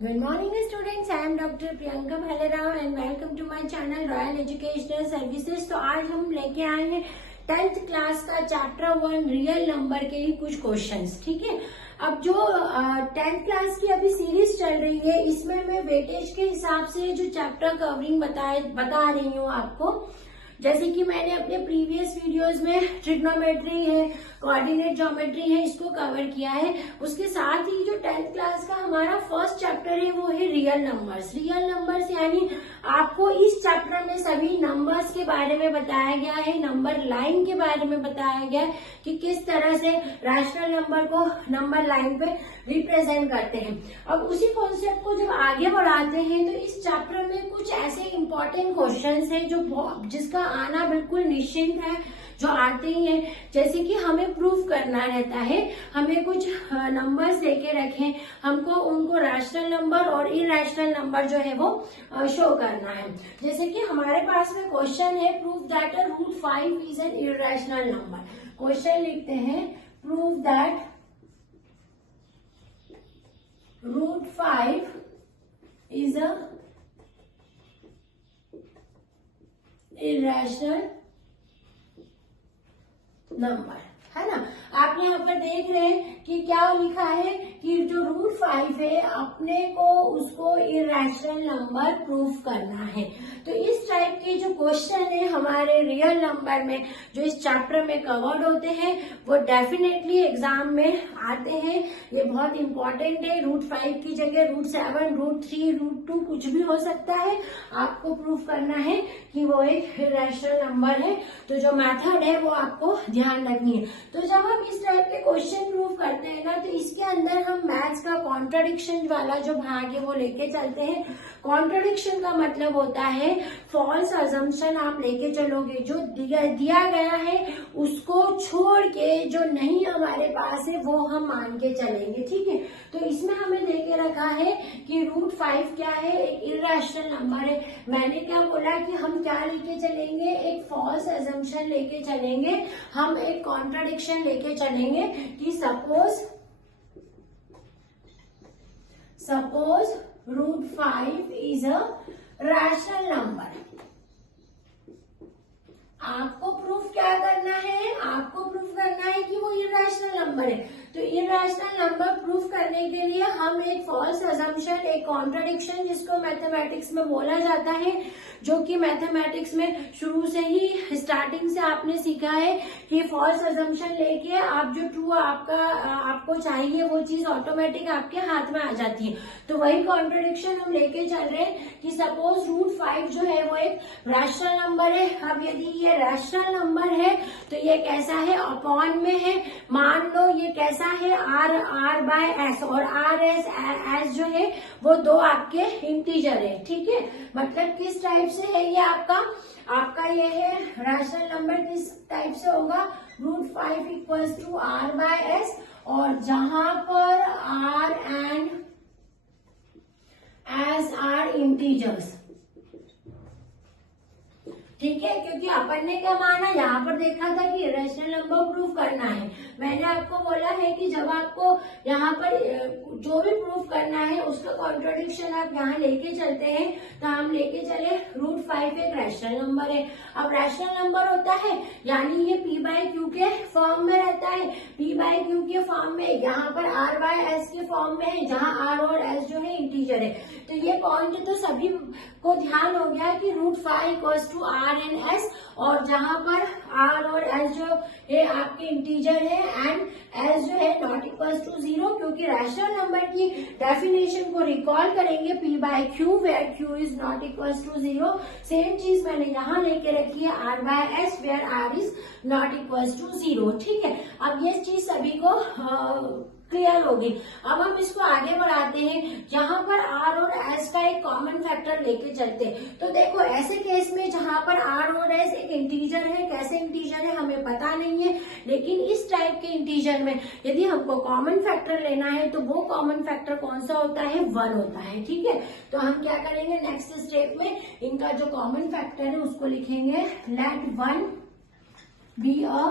Good morning students, I am Dr. Priyanka Bhalerao and welcome to my channel Royal Educational Services। तो आज हम लेके आए हैं 10th क्लास का चैप्टर 1 रियल नंबर के ही कुछ क्वेश्चंस। ठीक है, अब जो 10th क्लास की अभी सीरीज चल रही है इसमें मैं वेटेज के हिसाब से जो चैप्टर कवरिंग बता रही हूँ आपको। जैसे कि मैंने अपने प्रीवियस वीडियोस में ट्रिग्नोमेट्री है, कोऑर्डिनेट ज्योमेट्री है, इसको कवर किया है। उसके साथ ही जो 10th क्लास का हमारा फर्स्ट चैप्टर है वो है रियल नंबर्स। रियल नंबर्स यानी आपको इस चैप्टर में सभी नंबर्स के बारे में बताया गया है, नंबर लाइन के बारे में बताया गया है कि किस तरह से रैशनल नंबर को नंबर लाइन पे रिप्रेजेंट करते हैं। अब उसी कॉन्सेप्ट को जब आगे बढ़ाते हैं तो इस चैप्टर में कुछ ऐसे इंपॉर्टेंट क्वेश्चंस हैं जो जिसका आना बिल्कुल निश्चित है, जो आते ही हैं। जैसे कि हमें प्रूफ करना रहता है, हमें कुछ नंबर्स लेके रखें, हमको उनको रैशनल नंबर और इरैशनल नंबर जो है वो शो करना है। जैसे कि हमारे पास में क्वेश्चन है proof that a root 5 is an irrational number. Question लिखते हैं proof that root 5 is a irrational number, है ना। आप यहाँ पर देख रहे हैं कि क्या लिखा है कि जो रूट 5 है अपने को उसको इरैशनल नंबर प्रूफ करना है। तो इस टाइप के जो क्वेश्चन है हमारे रियल नंबर में जो इस चैप्टर में कवर्ड होते हैं वो डेफिनेटली एग्जाम में आते हैं। ये बहुत इंपॉर्टेंट है। रूट 5 की जगह रूट 7, रूट 3, रूट 2 कुछ भी हो सकता है। आपको प्रूफ करना है कि वो एक इरैशनल नंबर है। तो जो मेथड है वो आपको ध्यान रखनी है। तो जब हम इस टाइप के क्वेश्चन प्रूव करते हैं ना तो इसके अंदर हम मैथ्स का कॉन्ट्रडिक्शन वाला जो भाग है वो लेके चलते हैं। कॉन्ट्रडिक्शन का मतलब होता है फॉल्स अजम्पशन आप लेके चलोगे, जो दिया गया है उसको छोड़ के जो नहीं हमारे पास है वो हम मान के चलेंगे। ठीक है, तो इसमें हमें देके रखा है कि रूट 5 क्या है, एक इरैशनल नंबर है। मैंने क्या बोला कि हम क्या लेके चलेंगे, एक फॉल्स अजम्पशन लेके चलेंगे, हम एक कॉन्ट्रडिक्शन लेके चलेंगे कि suppose root 5 is a rational number. आपको प्रूफ क्या करना है, आपको प्रूफ करना है कि वो इरैशनल नंबर है। तो इरैशनल नंबर प्रूफ करने के लिए हम एक फॉल्स अजम्पशन, एक कॉन्ट्रडिक्शन जिसको मैथमेटिक्स में बोला जाता है, जो कि मैथमेटिक्स में शुरू से ही स्टार्टिंग से आपने सीखा है कि फॉल्स अजम्पशन लेके आप जो ट्रू आपको चाहिए वो चीज ऑटोमेटिक आपके हाथ में आ जाती है। तो वही कॉन्ट्रडिक्शन हम लेके चल रहे हैं कि सपोज रूट 5 जो है वो एक रैशनल नंबर है। अब यदि ये रैशनल नंबर है तो ये कैसा है, अपॉन में है। मान लो ये कैसा है, r बाय एस, और r एस जो है वो दो आपके इंटीजर है। ठीक है, मतलब किस टाइप से है ये आपका ये है रैशनल नंबर किस टाइप से होगा, root 5 equals to r by s, और जहां पर r and s are integers. ठीक है, क्योंकि अपन ने क्या माना, यहाँ पर देखा था कि इरैशनल नंबर प्रूफ करना है। मैंने आपको बोला है कि जब आपको यहाँ पर जो भी प्रूफ करना है उसका कॉन्ट्रडिक्शन आप यहाँ लेके चलते हैं, तो हम लेके चले रूट 5 एक रैशनल नंबर है। अब रैशनल नंबर होता है यानी ये p बाय क्यू के फॉर्म में रहता है। p बाय क्यू के फॉर्म में, यहाँ पर r बाय एस के फॉर्म में है, जहाँ r और s जो है इंटीजर है। तो ये पॉइंट तो सभी को ध्यान हो गया कि root 5 equals to r and s, और जहां पर r और s जो है आपके इंटीजर है एंड s जो है नॉट इक्वल्स टू 0, क्योंकि रैशनल नंबर की डेफिनेशन को रिकॉल करेंगे p by q where q is not equals to 0। Same चीज मैंने यहाँ लेके रखी है r by s where r is not equals to 0। ठीक है, अब ये चीज सभी को क्लियर होगी। अब हम इसको आगे बढ़ाते हैं, जहां पर r और s का एक कॉमन फैक्टर लेके चलते हैं। तो देखो ऐसे केस में जहां पर r और s एक इंटीजर है, कैसे इंटीजर है हमें पता नहीं है, लेकिन इस टाइप के इंटीजर में यदि हमको कॉमन फैक्टर लेना है तो वो कॉमन फैक्टर कौन सा होता है, 1 होता है। ठीक है, तो हम क्या करेंगे नेक्स्ट स्टेप में, इनका जो कॉमन फैक्टर है उसको लिखेंगे let 1 be a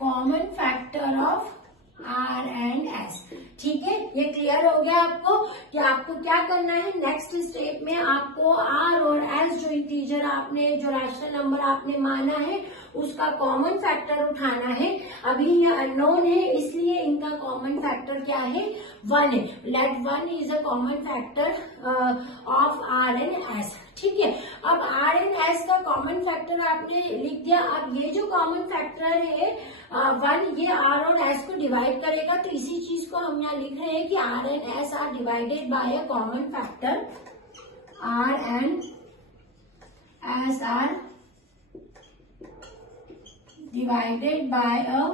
common factor of r and s। ये क्लियर हो गया आपको कि आपको क्या करना है। नेक्स्ट स्टेप में आपको आर और एस जो इंटीजर आपने, जो रैशनल नंबर आपने माना है, उसका कॉमन फैक्टर उठाना है। अभी ये अननोन है, इसलिए इनका कॉमन फैक्टर क्या है, 1 है। Let 1 is a common factor of r and s. ठीक है, अब आर एंड एस का कॉमन फैक्टर आपने लिख दिया। अब ये जो कॉमन फैक्टर है 1, ये आर और एस को डिवाइड करेगा। तो इसी चीज को हम यहाँ लिख रहे हैं कि r and s are divided by a common factor. R and s are divided by a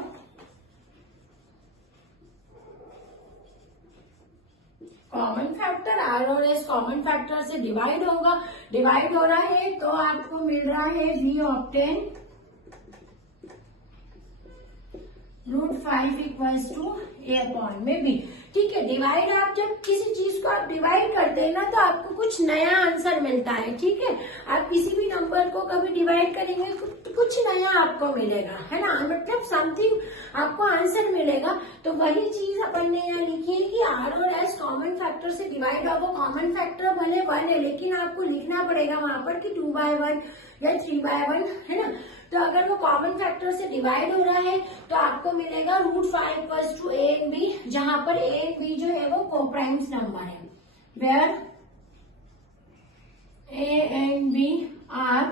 common factor. R और एस कॉमन फैक्टर से डिवाइड होगा, डिवाइड हो रहा है तो आपको मिल रहा है we obtain √5 equals to a upon में बी। ठीक है, डिवाइड आप जब किसी चीज को आप डिवाइड करते हैं ना तो आपको कुछ नया आंसर मिलता है। ठीक है, आप किसी भी नंबर को कभी डिवाइड करेंगे तो कुछ नया आपको मिलेगा, है ना, मतलब समथिंग आपको आंसर मिलेगा। तो वही चीज अपन ने यहाँ लिखी है कि आर और एस कॉमन फैक्टर से डिवाइड होगा। कॉमन फैक्टर भले 1 है, लेकिन आपको लिखना पड़ेगा वहां पर कि 2/1 या 3/1, है ना। तो अगर वो कॉमन फैक्टर से डिवाइड हो रहा है तो आपको मिलेगा √5 equals to a and b, जहां पर ए एंड बी जो है वो कोप्राइम्स नंबर है, where a and b are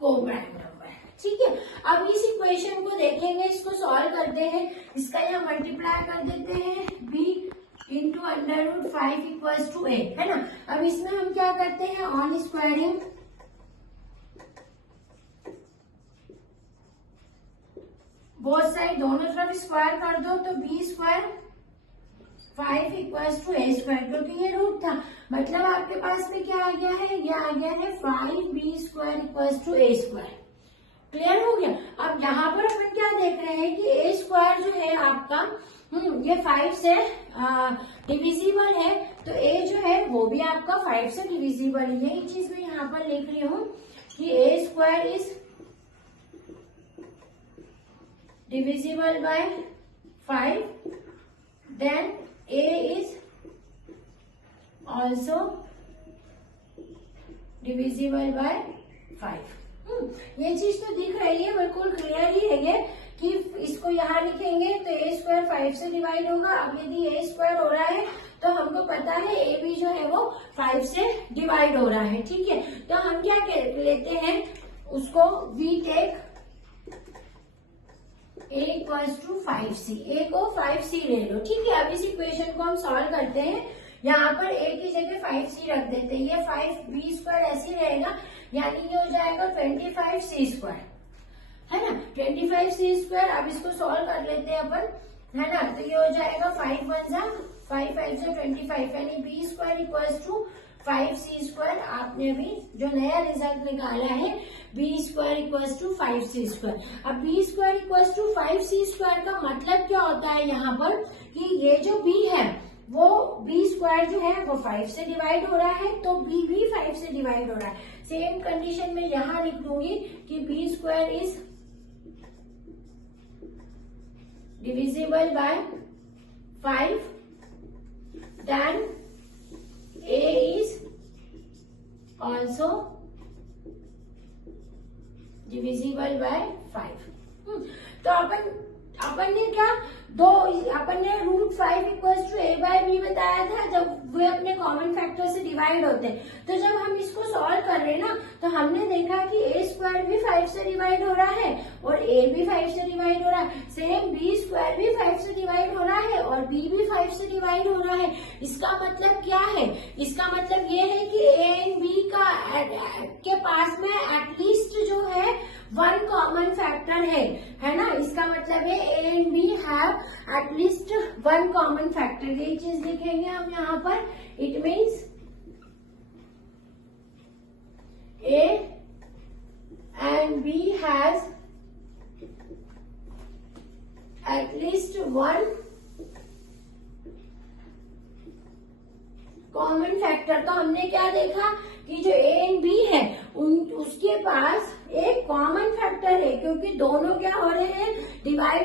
coprime number. ठीक है, अब इस इक्वेशन को देखेंगे, इसको सॉल्व करते हैं। इसका यहाँ मल्टीप्लाई कर देते हैं b इंटू √5 इक्वल्स टू ए, है ना। अब इसमें हम क्या करते हैं, ऑन स्क्वायरिंग बोथ साइड, दोनों तरफ स्क्वायर कर दो तो b² 5 इक्वल्स टू a², क्योंकि ये रूट था, मतलब आपके पास में क्या आ गया है, ये आ गया है 5b² equals to a²। Clear हो गया। अब यहाँ पर अपन क्या देख रहे हैं कि a² जो है आपका ये 5 से डिविजिबल है, तो a जो है वो भी आपका 5 से डिविजिबल है। यही चीज मैं यहाँ पर लिख रही हूँ कि a² is divisible by 5, then a is also divisible by 5। ये चीज तो दिख रही है, बिल्कुल क्लियर ही है ये कि इसको यहाँ लिखेंगे तो a² 5 से डिवाइड होगा। अब यदि a² हो रहा है तो हमको पता है a भी जो है वो 5 से डिवाइड हो रहा है। ठीक है, तो हम क्या लेते हैं उसको, we take a equals to 5c, a को 5c ले लो। ठीक है, अब इस इक्वेशन को हम सॉल्व करते हैं। यहाँ पर a की जगह 5c रख देते हैं, ये 5b² ऐसे रहेगा, यानी ये हो जाएगा 25c², है ना, 25c²। अब इसको सॉल्व कर लेते हैं अपन, है ना, तो ये हो जाएगा 5 1 जा 5 5 जा 25, यानी b² इक्वल्स टू 5c²। आपने अभी जो नया रिजल्ट निकाला है b² इक्वल्स टू 5c²। अब b² इक्वल्स टू 5c² का मतलब क्या होता है यहाँ पर कि ये जो b है वो b² जो है वो 5 से डिवाइड हो रहा है, तो b भी 5 से डिवाइड हो रहा है। सेम कंडीशन में यहाँ लिख दूंगी कि b² is divisible by 5, then a is also divisible by 5। तो अपन ने क्या अपन ने √5 इक्वल्स टू a/b बताया था जब वे अपने कॉमन फैक्टर से डिवाइड होते हैं। तो जब हम इसको सॉल्व कर रहे हैं ना तो हमने देखा कि a² भी 5 से डिवाइड हो रहा है और a भी 5 से डिवाइड हो रहा है, सेम b² भी 5 से डिवाइड हो रहा है और b भी 5 से डिवाइड हो रहा है। इसका मतलब क्या है, इसका मतलब ये है कि a एंड b के पास में एटलीस्ट जो है 1 कॉमन फैक्टर है ना। इसका मतलब है a and b have at least 1 common factor. ये चीज लिखेंगे हम यहाँ पर, it means a and b has at least 1 common factor. तो हमने क्या देखा कि जो a एंड b है उसके पास एक कॉमन फैक्टर है, क्योंकि दोनों क्या हो रहे हैं,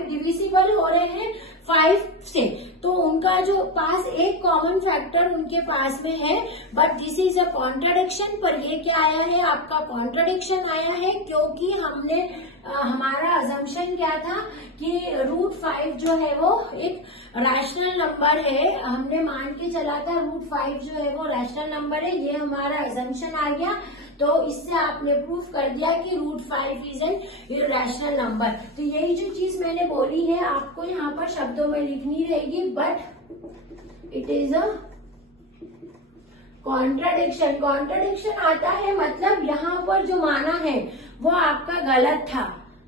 डिविजिबल हो रहे हैं 5 से, तो उनका जो पास एक कॉमन फैक्टर उनके पास में है। But this is a contradiction. पर ये क्या आया है, आपका कॉन्ट्राडिक्शन आया है, क्योंकि हमने हमारा अजम्पशन क्या था कि √5 जो है वो एक रैशनल नंबर है। हमने मान के चला था √5 जो है वो रैशनल नंबर है, ये हमारा अजम्पशन आ गया। तो इससे आपने प्रूफ कर दिया कि √5 इज एन इरैशनल नंबर। तो यही जो चीज मैंने बोली है आपको यहाँ पर शब्दों में लिखनी रहेगी, but it is a contradiction. Contradiction आता है मतलब यहाँ पर जो माना है वो आपका गलत था,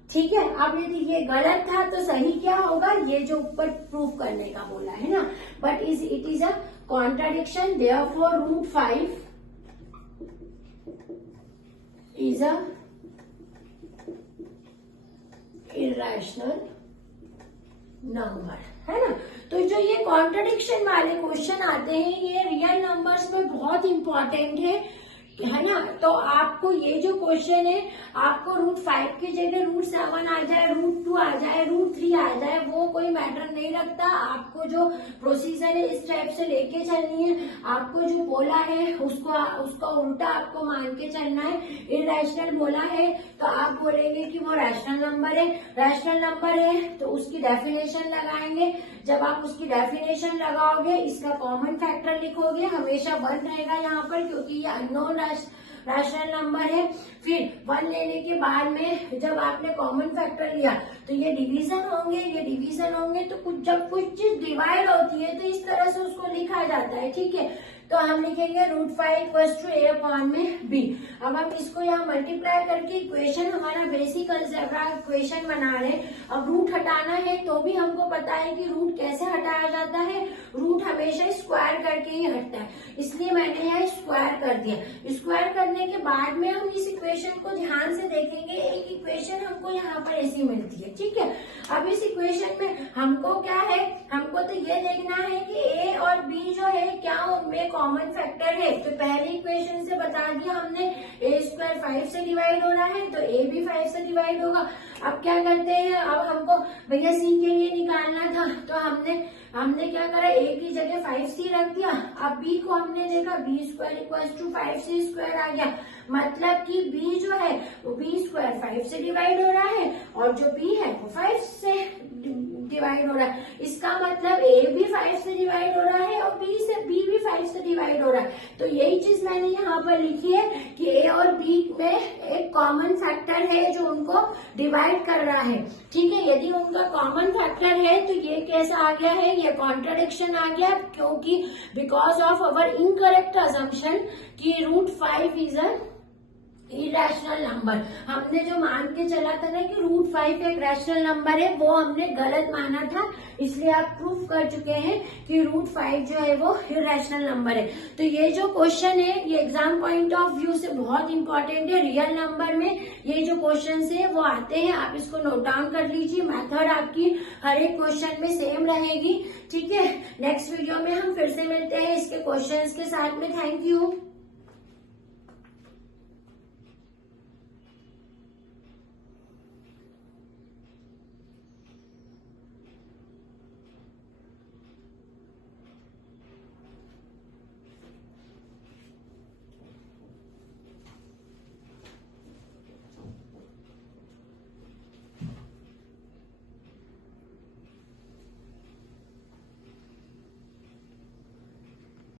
ठीक है। अब यदि ये गलत था तो सही क्या होगा, ये जो ऊपर प्रूफ करने का बोला है ना, but it is a contradiction, therefore √5 is a irrational number, है ना। तो जो ये कॉन्ट्रडिक्शन वाले क्वेश्चन आते हैं ये रियल नंबर्स में बहुत इंपॉर्टेंट है ना। तो आपको ये जो क्वेश्चन है, आपको √5 की जगह √7 आ जाए, √2 आ जाए, √3 आ जाए, वो कोई मैटर नहीं रखता। आपको जो प्रोसीजर है इस टाइप से लेके चलनी है। आपको जो बोला है उसको उल्टा आपको मान के चलना है। इरैशनल बोला है तो आप बोलेंगे कि वो रैशनल नंबर है। रैशनल नंबर है तो उसकी डेफिनेशन लगाएंगे। जब आप उसकी डेफिनेशन लगाओगे, इसका कॉमन फैक्टर लिखोगे, हमेशा 1 रहेगा यहाँ पर, क्योंकि ये अननोन रैशनल नंबर है। फिर 1 लेने के बाद में जब आपने कॉमन फैक्टर लिया तो ये डिवीजन होंगे, तो जब कुछ चीज डिवाइड होती है तो इस तरह से उसको लिखा जाता है, ठीक है। तो हम लिखेंगे √5 = a/b। अब हम इसको यहाँ मल्टीप्लाई करके इक्वेशन, हमारा बेसिक अलजेब्रा इक्वेशन बना रहे हैं। अब रूट हटाना है तो भी हमको पता है कि रूट कैसे हटाया जाता है, रूट हमेशा स्क्वायर करके ही हटता है, इसलिए मैंने यहाँ स्क्वायर कर दिया। स्क्वायर करने के बाद में हम इस इक्वेशन को ध्यान से देखेंगे। एक इक्वेशन हमको यहाँ पर ऐसी मिलती है, ठीक है। अब इस इक्वेशन में हमको क्या है, हमको तो ये देखना है कि a और b जो है क्या उनमें कॉमन फैक्टर है। तो पहले इक्वेशन से बता दिया हमने, a² 5 से डिवाइड हो रहा है तो a भी 5 से डिवाइड होगा। अब क्या करते हैं, अब हमको भैया c के लिए निकालना था, तो हमने क्या करा, a की जगह 5c रख दिया। अब b को हमने देखा, b² = 5c² आ गया। मतलब कि b जो है वो b² 5 से डिवाइड हो रहा है और जो b है वो 5 से डिवाइड हो रहा है। इसका मतलब a भी 5 से डिवाइड हो रहा है और b भी 5 से डिवाइड हो रहा है। तो यही चीज मैंने यहाँ पर लिखी है कि a और b में एक कॉमन फैक्टर है जो उनको डिवाइड कर रहा है, ठीक है। यदि उनका कॉमन फैक्टर है तो ये कैसा आ गया है, ये कॉन्ट्रडिक्शन आ गया, क्योंकि because of our incorrect assumption कि √5 इज अ इरैशनल नंबर। हमने जो मान के चला था ना कि √5 एक रैशनल नंबर है, वो हमने गलत माना था, इसलिए आप प्रूफ कर चुके हैं कि √5 जो है वो इरैशनल नंबर है। तो ये जो क्वेश्चन है ये एग्जाम पॉइंट ऑफ व्यू से बहुत इंपॉर्टेंट है। रियल नंबर में ये जो क्वेश्चन है वो आते हैं, आप इसको नोट डाउन कर लीजिए। मेथड आपकी हर एक क्वेश्चन में सेम रहेगी, ठीक है। नेक्स्ट वीडियो में हम फिर से मिलते हैं इसके क्वेश्चन के साथ में। Thank you.